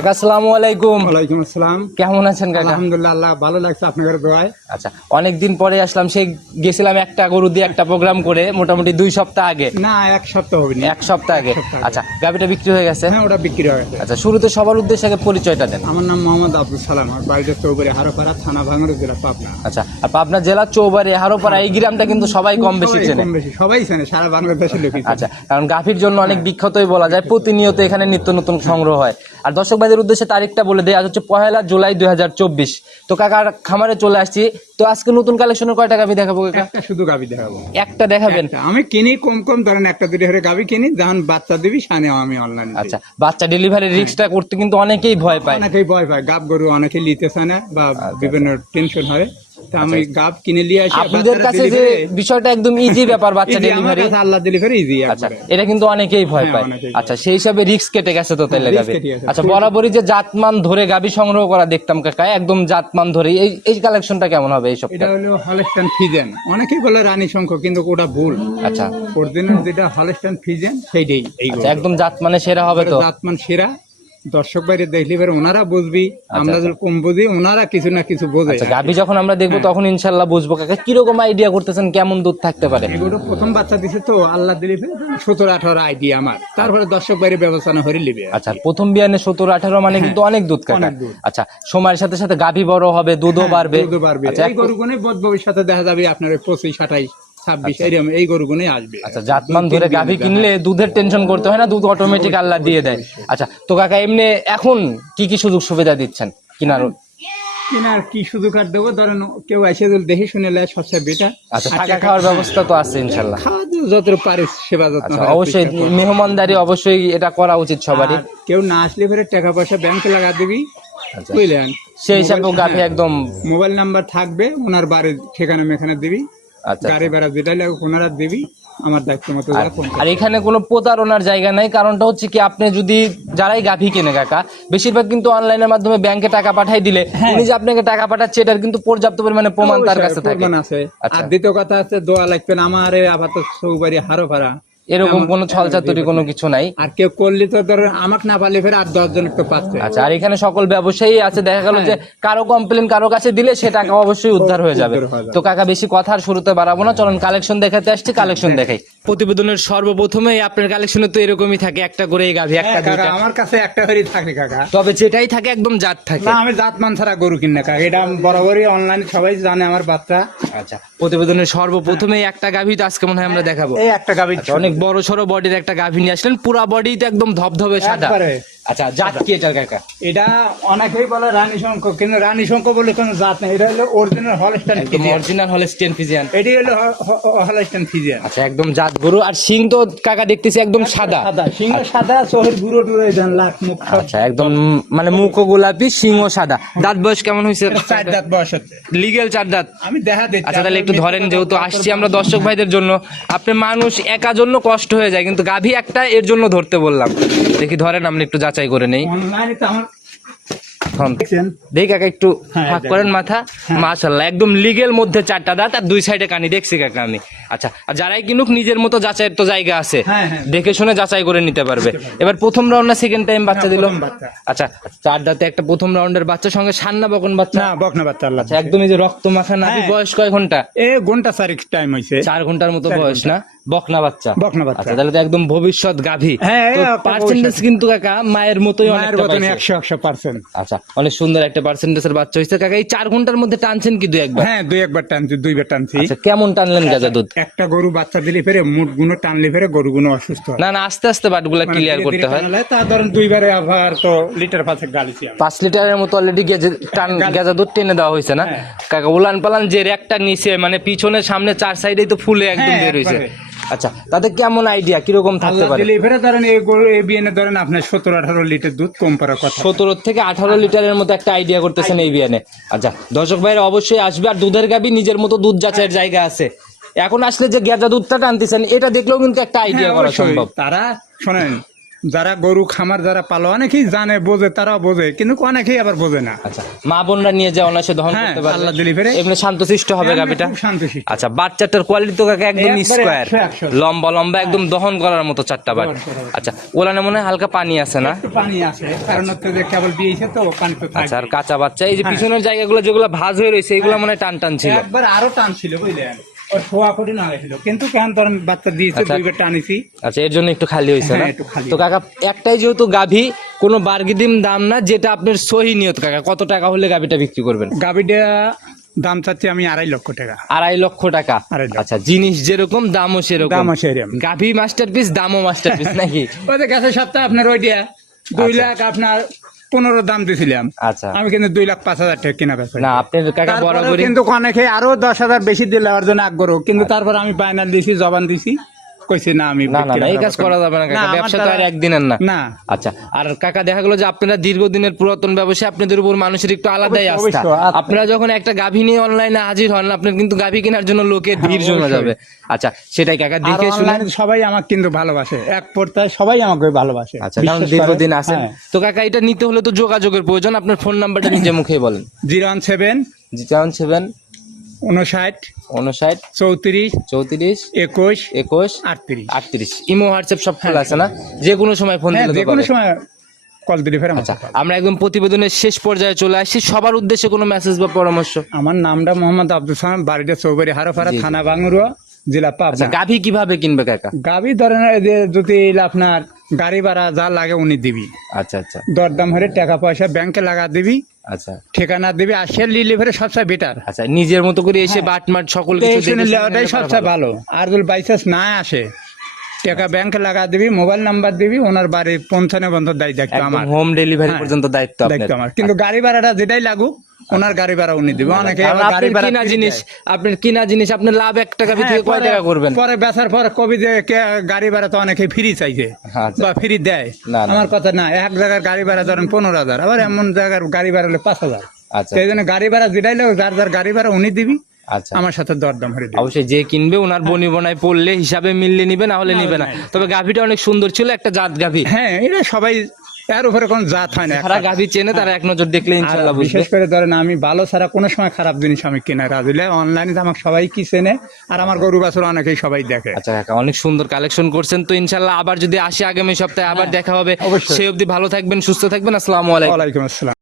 কাকা আসসালামু আলাইকুম। ওয়ালাইকুম আসসালাম। কেমন আছেন কাকা? আলহামদুলিল্লাহ আল্লাহ ভালো লাগছে আপনাদের দোয়ায়। আচ্ছা অনেকদিন পরে আসলাম সেই গেছিলাম একটা গরু দিয়ে একটা প্রোগ্রাম করে মোটামুটি দুই সপ্তাহ আগে। না এক সপ্তাহ হবে না। এক সপ্তাহ আগে। আচ্ছা গাবিটা বিক্রি হয়ে গেছে? হ্যাঁ ওটা বিক্রি হয়ে গেছে। আচ্ছা শুরুতে সবার উদ্দেশ্যে আগে পরিচয়টা দেন। আমার নাম মোহাম্মদ আব্দুল সালাম আর বাড়িতে চৌবাড়ি হারোপাড়া থানা ভাঙড় জেলা পাবনা। আচ্ছা আর পাবনা জেলা চৌবাড়ি হারোপাড়া এই গ্রামটা কিন্তু সবাই কম বেশি চেনে। কম বেশি সবাই চেনে সারা বাংলাদেশের আচ্ছা কারণ গাফির জন্য অনেক বিখ্যাতই বলা যায় প্রতিনিয়ত এখানে নিত্য নতুন সংগ্রহ হয়। আর দর্শক ভাইদের উদ্দেশ্যে তারিখটা বলে দেয় আজ হচ্ছে পহেলা জুলাই দুই তো কাকার খামারে চলে আসছি। তো আজকে নতুন কালেকশনের কয়টা গাভি দেখাবো একটা শুধু গাভি দেখাবো। একটা দেখাবেন? আমি কিনি কম কম ধরেন একটা দুটো করে গাভি কিনি যখন বাচ্চা দিবি সানে আমি অনলাইন আচ্ছা বাচ্চা ডেলিভারি রিক্সটা করতে কিন্তু অনেকেই ভয় পায়। অনেকেই ভয় পায়। গাভ গরু অনেকেই নিতে চায় না বা বিভিন্ন টেনশন হয়। আমি গাব কিনে নিয়ে আসি আপনাদের কাছে যে বিষয়টা একদম ইজি ব্যাপার বাচ্চা ডেলিভারি আল্লাহ ডেলিভারি ইজি আচ্ছা এটা কিন্তু অনেকেই ভয় হ্যাঁ, পায়। আচ্ছা সেই হিসাবে রিস্ক কেটে গেছে তো তাইলে risk গাবি। আচ্ছা বরাবরই যে জাতমান ধরে গাবি সংগ্রহ করা দেখতাম কাকা একদম জাতমান ধরে। এই এই কালেকশনটা কেমন হবে এই এটা হলো হলস্টান ফিজেন অনেকেই বলে রানী শঙ্খ কিন্তু ওটা ভুল। আচ্ছা। অরিজিনাল যেটা হলস্টান ফিজেন সেইটাই আচ্ছা একদম জাত মানে সেরা হবে তো। জাতমান সেরা। দর্শক বাইরে দেখলে এবার ওনারা বুঝবি আমরা যদি কম বুঝি ওনারা কিছু না কিছু বোঝে। আচ্ছা গাবি যখন আমরা দেখব তখন ইনশাল্লাহ বুঝব। কাকা কীরকম আইডিয়া করতেছেন? কেমন দুধ থাকতে পারে? এগুলো প্রথম বাচ্চা দিছে তো আল্লাহ দিলে সতেরো আঠারো আইডিয়া আমার। তারপরে দর্শক বাইরে ব্যবস্থা না হরে লিবে আচ্ছা প্রথম বিয়ানে সতেরো আঠারো মানে কিন্তু অনেক দুধ কাকা। আচ্ছা সময়ের সাথে সাথে গাভী বড় হবে দুধও বাড়বে। হ্যাঁ, দুধও বাড়বে। আচ্ছা এই গরুগুনে বদ ভবিষ্যতে দেখা যাবে আপনার পঁচিশ আঠাইশ। ছাব্বিশ এরকম এই গরুগুনে আসবে। আচ্ছা জাতমান ধরে গাভি কিনলে দুধের টেনশন করতে হয় না দুধ অটোমেটিক আল্লাহ দিয়ে দেয়। আচ্ছা তো কাকা এমনি এখন কি কি সুযোগ সুবিধা দিচ্ছেন কিনার? কিনার কি সুযোগ আর দেবো? ধরেন কেউ এসে যদি দেখে শুনে লেয় সবচেয়ে বেটা আচ্ছা থাকা খাওয়ার ব্যবস্থা তো আছে ইনশাল্লাহ। খাওয়া দাওয়া যত পারে সেবা যত্ন আচ্ছা অবশ্যই মেহমানদারি অবশ্যই এটা করা উচিত সবারই। কেউ না আসলে ফেরে টাকা পয়সা ব্যাংকে লাগা দিবি আচ্ছা। বুঝলেন? সেই হিসাবে গাভি একদম মোবাইল নাম্বার থাকবে ওনার বাড়ির ঠিকানা মেখানে দিবি। আচ্ছা গাড়ি ভাড়া যেটা লাগে ওনারা দিবি আমার দায়িত্ব মতো আর এখানে কোনো প্রতারণার জায়গা নাই কারণটা হচ্ছে কি আপনি যদি যারাই গাভি কেনে কাকা বেশিরভাগ কিন্তু অনলাইনের মাধ্যমে ব্যাংকে টাকা পাঠাই দিলে হ্যাঁ। উনি যে আপনাকে টাকা পাঠাচ্ছে এটার কিন্তু পর্যাপ্ত পরিমাণে প্রমাণ তার কাছে থাকে। আচ্ছা। আর দ্বিতীয় কথা আছে দোয়া লাগবে না আমার এই আপাতত চৌবাড়ি হারো ভাড়া। এরকম কোনো ছলচাতুরি কোনো কিছু নাই? আর কেউ করলে তো ধর আমাকে না পারলে ফের আর দশ জন একটু পাচ্ছে। আচ্ছা আর এখানে সকল ব্যবসায়ী আছে দেখা গেল যে কারও কমপ্লেন কারও কাছে দিলে সে টাকা অবশ্যই উদ্ধার হয়ে যাবে। উদ্ধার হয়ে যাবে। তো কাকা বেশি কথা আর শুরুতে বাড়াবো না চলুন কালেকশন দেখাতে আসছি কালেকশন দেখাই। প্রতিবেদনের সর্বপ্রথমে আপনার কালেকশনে তো এরকমই থাকে একটা করে গাভি একটা হ্যাঁ, কাকা দুইটা। আমার কাছে একটা হরি থাকে কাকা। তবে যেটাই থাকে একদম জাত থাকে। না আমি জাত মান ছাড়া গরু কিনে কাকা। এটা বরাবরই অনলাইনে সবাই জানে আমার বাচ্চা। আচ্ছা প্রতিবেদনের সর্বপ্রথমে একটা গাভি তো আজকে মনে হয় আমরা দেখাবো। এই একটা গাবি আচ্ছা, অনেক বড় সড়ো বডির একটা গাভি নিয়ে আসলেন পুরা বডি তো একদম ধবধবে সাদা। একবারে। আচ্ছা জাত কি এটার কাকা? এটা অনেকেই বলে রানী শঙ্খ কিন্তু রানী শঙ্খ বলে কোনো জাত নেই। এটা হলো অরিজিনাল হলস্টাইন ফিজিয়ান অরিজিনাল হলে স্টেন ফিজিয়ান এটি হলো হলস্টাইন ফিজিয়ান আচ্ছা একদম জাত গরু। আর সিং তো কাকা দেখতেছি একদম সাদা। সাদা। সাদা চোখের গুঁড়ো টুড়ো দেন লাখ মুখ আচ্ছা একদম মানে মুখ গোলাপি সিংহ সাদা। দাঁত বয়স কেমন হয়েছে? চার দাঁত বয়স চার দাঁত। আমি দেখা দিচ্ছি আচ্ছা তাহলে একটু ধরেন যেহেতু আসছি আমরা দর্শক ভাইদের জন্য আপনি মানুষ একা জন্য কষ্ট হয়ে যায় কিন্তু গাভী একটা এর জন্য ধরতে বললাম। দেখি ধরেন আমরা একটু যাচাই করে নেই। দেখি কাকা একটু হ্যাঁ, ফাঁক করেন মাথা। মাশাল্লাহ একদম লিগেল মধ্যে চারটা দাঁত আর দুই সাইডে কানি। দেখছি কাকা আমি। আচ্ছা আর যারাই কিনুক নিজের মতো যাচাইয়ের তো জায়গা আছে। হ্যাঁ, হ্যাঁ। দেখে শুনে যাচাই করে নিতে পারবে। এবার প্রথম রাউন্ড না সেকেন্ড টাইম বাচ্চা না, দিল। আচ্ছা চার দাঁতে একটা প্রথম রাউন্ডের বাচ্চার সঙ্গে সান্না বকন বাচ্চা। না বকনা বাচ্চা আল্লাহ আচ্ছা একদমই যে রক্ত মাখা নাভি হ্যাঁ। বয়স কয় ঘণ্টা? এ ঘণ্টা চারিক টাইম হয়েছে চার ঘণ্টার মতো বয়স না? বকনা বাচ্চা। বকনা বাচ্চা। আচ্ছা তাহলে তো একদম ভবিষ্যৎ গাভী। হ্যাঁ, পার্সেন্টেজ কিন্তু কাকা মায়ের মতোই মায়ের পাইছে। একশো একশো পার্সেন্ট আচ্ছা অনেক সুন্দর একটা পার্সেন্টেজের বাচ্চা হয়েছে কাকা এই চার ঘণ্টার মধ্যে টানছেন কি দুই একবার? হ্যাঁ দুই একবার টানছি দুইবার টানছি। আচ্ছা কেমন টানলেন গাজা দুধ? একটা গরু বাচ্চা দিলে ফেরে মুটগুলো টানলে ফেরে গরু গুলো অসুস্থ হয়। না না আস্তে আস্তে বাটগুলা মানে ক্লিয়ার ধীরে করতে হয়। তা ধরেন দুইবারে আবার তো লিটার পাশে গালিছি। পাঁচ লিটারের মতো অলরেডি গেজে টান গেজা দুধ টেনে দেওয়া হয়েছে না? হ্যাঁ। কাকা উলান পালান যে র্যাকটা নিচে মানে পিছনে সামনে চার সাইডেই তো ফুলে একদম হ্যাঁ, বের হয়েছে। আচ্ছা তাতে কেমন আইডিয়া কীরকম থাকতে পারে? দিলে ফেরে ধরেন এই গরু এই বিয়ানে ধরেন আপনার সতেরো আঠারো লিটার দুধ কম পারার কথা। সতেরো থেকে আঠারো লিটারের মতো একটা আইডিয়া করতেছেন এই বিয়ানে আচ্ছা দর্শক ভাইরা অবশ্যই আসবে আর দুধের গাবি নিজের মতো দুধ যাচাইয়ের জায়গা আছে। এখন আসলে যে গেজা দুধটা টানতেছেন এটা দেখলেও কিন্তু একটা আইডিয়া হ্যাঁ, করা সম্ভব। তারা শোনেন যারা গরু খামার যারা পালো অনেকেই জানে বোঝে তারা বোঝে কিন্তু অনেকেই আবার বোঝে না। আচ্ছা মা বোনরা নিয়ে যে অনায়াসে দহন হ্যাঁ, করতে পারবে আল্লাহ দিলি ফেরে। এমনি শান্তশিষ্ট হবে খুব শান্তশিষ্ট। আচ্ছা বাচ্চাটার কোয়ালিটি তো কাকা একদম স্কোয়ার। লম্বা লম্বা একদম দহন করার মতো চারটা বাট। আচ্ছা ওলানে মনে হয় হালকা পানি আছে না? একটু পানি আছে কারণ হচ্ছে যে কেবল দিয়েছে তো পানি তো আচ্ছা আর কাঁচা বাচ্চা এই যে হ্যাঁ। পিছনের জায়গাগুলো যেগুলো ভাঁজ হয়ে রয়েছে এগুলো মনে হয় টান টান ছিল। একবার আরও টান ছিল বুঝলেন? ওর শোয়া কোটি না হয়েছিল কিন্তু কেন বাচ্চা দিয়েছে আচ্ছা। দুইবার টানিছি আচ্ছা এর জন্য একটু খালি হয়েছে না? হ্যাঁ, একটু খালি। তো কাকা একটাই যেহেতু গাভী কোনো বার্গিডিম দাম না যেটা আপনার সহি নিয়ত কাকা কত টাকা হলে গাভীটা বিক্রি করবেন? গাবিটা দাম চাচ্ছি আমি আড়াই লক্ষ টাকা। আড়াই লক্ষ টাকা? আচ্ছা জিনিস যেরকম দামও সেরকম। দামও সেরকম। গাভী মাস্টার পিস দামও মাস্টার পিস নাকি? ওই গেছে সপ্তাহে আপনার ওইটা। দুই আচ্ছা। লাখ আপনার পনেরো দাম দিছিলাম। আচ্ছা। আমি কিন্তু দুই লাখ পাঁচ হাজার টাকা কিনা পেয়েছি না আপনি কাকা বরাবরই কিন্তু অনেকে আরও দশ হাজার বেশি দিলে ওর জন্য আগ্রহ কিন্তু তারপর আমি ফাইনাল দিছি জবান দিছি। কইছি না আমি না না এই কাজ করা। যাবে না কাকা ব্যবসা তো আর একদিনের না। না। আচ্ছা আর কাকা দেখা গেলো যে আপনারা দীর্ঘদিনের পুরাতন ব্যবসায় আপনাদের উপর মানুষের একটু আলাদাই আস্থা। আপনারা যখন একটা গাভী নিয়ে অনলাইনে হাজির হন আপনার কিন্তু গাভী কেনার জন্য লোকের ভিড় জমে যাবে। আচ্ছা সেটাই কাকা দেখে শুনে সবাই আমাকে কিন্তু ভালোবাসে। এক পর্যায়ে সবাই আমাকে ভালোবাসে আচ্ছা কারণ দীর্ঘদিন? আছেন। হ্যাঁ। তো কাকা এটা নিতে হলে তো যোগাযোগের প্রয়োজন আপনার ফোন নাম্বারটা নিজে মুখে বলেন। জিরো ওয়ান সেভেন যেমন সেভেন উনষাট উনষাট চৌত্রিশ চৌত্রিশ একুশ একুশ আটত্রিশ। আটত্রিশ। ইমো হোয়াটসঅ্যাপ সব খোলা আছে না? যে কোনো সময় ফোন হ্যাঁ দিলে যে কোনো সময় কল দিলে ফের আমার আচ্ছা আমরা একদম প্রতিবেদনের শেষ পর্যায়ে চলে আসছি। সবার উদ্দেশ্যে কোনো মেসেজ বা পরামর্শ? আমার নামটা মোহাম্মদ আব্দুল সালাম বাড়িটা চৌবাড়ি জি। থানা বাংরুয়া জেলা আচ্ছা পাবনা গাভী কীভাবে কিনবে কাকা? গাবি ধরেন যদি আপনার গাড়ি ভাড়া যা লাগে উনি দিবি। আচ্ছা আচ্ছা। দরদাম হলে টাকা পয়সা ব্যাংকে লাগা দিবি। আচ্ছা। ঠিকানা দেবে আসে লিলে ফেরে সবচেয়ে বেটার আচ্ছা নিজের মতো করে এসে বাট মাট সকল কিছু শুনে সবচেয়ে ভালো। আর যদি বাইচান্স না আসে টাকা ব্যাংকে লাগা দিবি মোবাইল নাম্বার দিবি ওনার বাড়ি পৌঁছানো বন্ধ দায়ী দেখতো আমার। হোম ডেলিভারি হ্যাঁ, পর্যন্ত দায়িত্ব দেখতো আমার। কিন্তু গাড়ি ভাড়াটা যেটাই লাগুক ওনার গাড়ি ভাড়া উনি দিবে। অনেকে গাড়ি ভাড়া কিনা জিনিস। আপনার কিনা জিনিস আপনি লাভ এক টাকা হ্যাঁ, থেকে কয় পরে- টাকা করবেন? পরে বেচার পর কবি যে গাড়ি ভাড়া তো অনেকে ফ্রি চাইছে আচ্ছা। বা ফ্রি দেয়। আমার কথা না এক জায়গার গাড়ি ভাড়া ধরেন পনেরো হাজার আবার এমন জায়গার গাড়ি ভাড়া হলে পাঁচ হাজার। আচ্ছা। সেই জন্য গাড়ি ভাড়া যেটাই লোক যার যার গাড়ি ভাড়া উনি দিবি। আমার সাথে দরদাম হয়ে অবশ্যই যে কিনবে ওনার বনি বনায় পড়লে হিসাবে মিললে নিবে না হলে নিবে না। তবে গাভীটা অনেক সুন্দর ছিল একটা জাত গাভী। হ্যাঁ এটা সবাই এর উপরে কোন জাত হয় না। যারা গাভী চেনে তারা এক নজর দেখলে বুঝবে। বিশেষ করে ধরেন আমি ভালো ছাড়া কোনো সময় খারাপ জিনিস আমি কিনা রাজিলে অনলাইনে আমাকে সবাই কি চেনে আর আমার গরু বাছুর অনেকেই সবাই দেখে। আচ্ছা কাকা অনেক সুন্দর কালেকশন করছেন তো ইনশাল্লাহ আবার যদি আসে আগামী সপ্তাহে আবার দেখা হবে। সেই অবধি ভালো থাকবেন সুস্থ থাকবেন আসসালামু আলাইকুম। ওয়ালাইকুম আসসালাম।